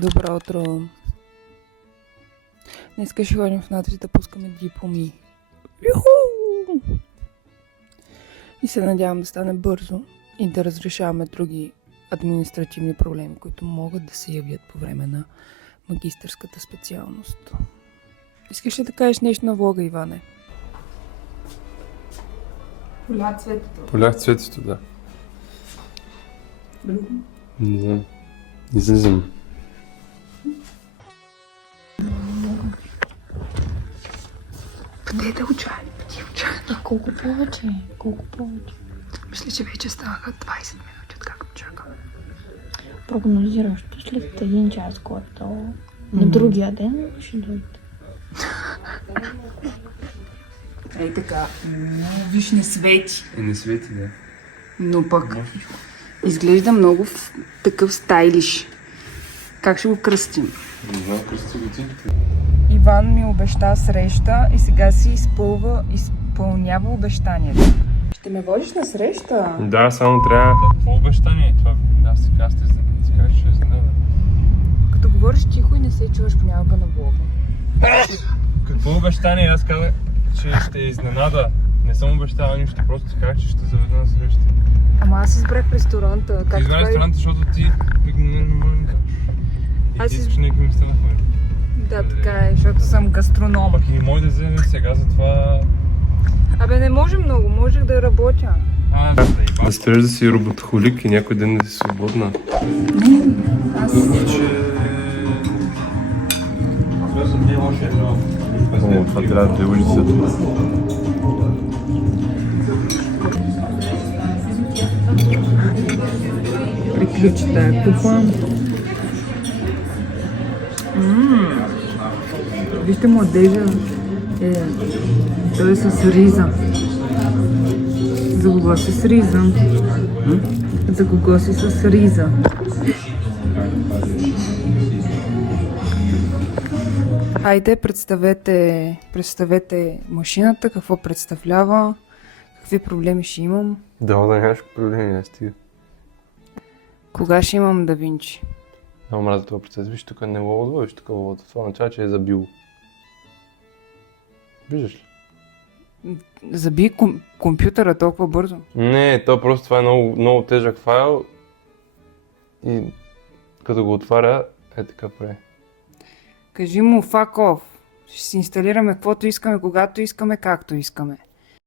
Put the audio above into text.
Добро утро. Днеска ще ходим в надпис да пускаме дипломи. Юху! И се надявам да стане бързо и да разрешаваме други административни проблеми, които могат да се явят по време на магистърската специалност. Искаш ли да кажеш нещо на влога, Иване? Полях цветето. Полях цветето, да. Друго? Не знам. Излизам. Къде да отчаяни? Пъти отчаяни. Колко повече? Колко повече? Мисля, че вече станаха 20 минути, откакто чакаме. Прогнозиращо след един час, който на другия ден ще дойде. Ей така, виж не свети. Не свети, да. Но пък изглежда много такъв стайлиш. Как ще го кръстим? Не знам, кръсти го ти. Иван ми обеща среща и сега си изпълнява обещанието. Ще ме водиш на среща? Да, само трябва... Какво обещание е това? Аз ти кажа, че е изненада. Като говориш тихо и не се чуваш понякога на влога. Какво обещание? Аз казах, че ще е изненада. Не съм обещала нищо, просто ти казах, че ще заведа на среща. Ама аз избрах ресторанта. Ти избрах ресторанта, защото ти не може да кажеш. И Аз ти искаш някакви места да ходиш. Да, така е, защото съм гастроном. Пак и мой да вземем сега, затова... Абе, не може много, можех да работя. Да спреш да си работохолик и някой ден да си свободна. Аз... О, това трябва да е улицата. Приключи тая купа. Вижте младежа. Той е с риза. За кого си с риза? За кого си с риза? Хайде, представете машината, какво представлява, какви проблеми ще имам. Да нямаш проблеми, аз стига. Кога ще имам Да Винчи? Много мразя това процес. Виж, тук не лоудва, виж тук лоудва. Това означава, че е забил. Виждаш ли? Заби компютъра толкова бързо. Не, то просто това е много тежък файл и като го отваря е така прави. Кажи му fuck off. Ще си инсталираме каквото искаме, когато искаме, както искаме.